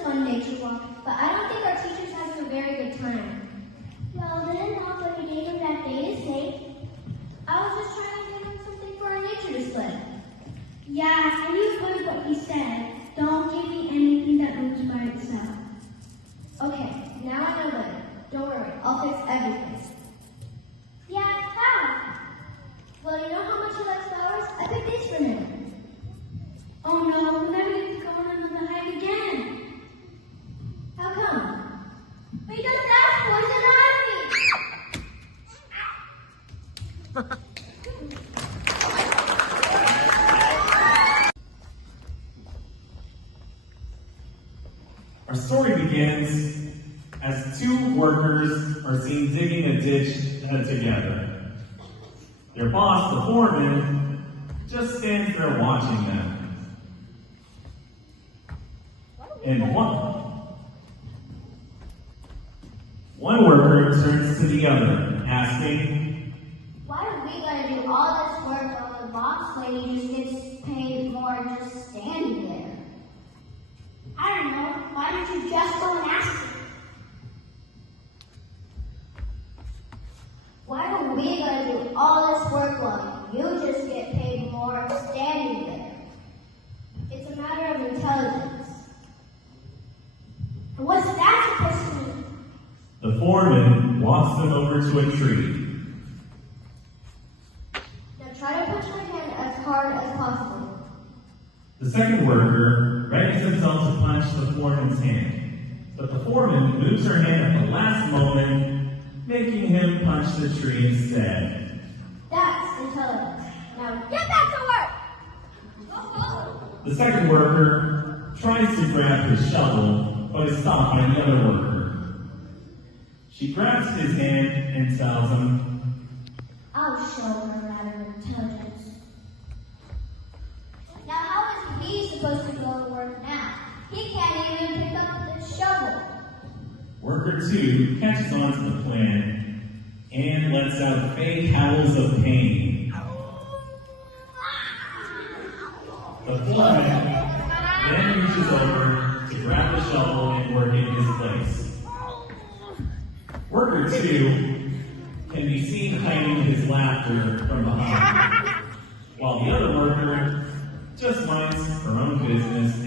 a fun nature walk, but I don't think our teacher's having a very good time. Well, didn't Papa gave him that day to say? I was just trying to give him something for our nature display. Yeah, and you heard what he said. Don't give me anything that moves by itself. Okay, now I know better. Don't worry, I'll fix everything. Yeah, how? Well, you know how much he likes flowers? I picked these for him. Oh no, then we have to go on another hike again. How come? But he doesn't have poison ivy. Our story begins as two workers are seen digging a ditch together. Their boss, the foreman, just stands there watching them. And one worker turns to the other, asking, Why are we going to do all this work while the boss lady just gets paid more just standing there? I don't know. Why don't you just go and ask her? Why are we going to do all this work while you just get paid more standing there? It's a matter of intelligence. And what's that supposed to mean? the foreman walks them over to a tree. Now try to push my hand as hard as possible. The second worker readies himself to punch the foreman's hand, but the foreman moves her hand at the last moment, making him punch the tree instead. That's intelligence. Now get back to work! The second worker tries to grab his shovel, but is stopped by the other worker. She grabs his hand and tells him, I'll show her rather intelligence. Now how is he supposed to go to work now? He can't even pick up the shovel. Worker 2 catches on to the plan and lets out fake howls of pain. The foreman then reaches over to grab the shovel and work in his place. Worker 2 can be seen hiding his laughter from behind, while the other worker just minds her own business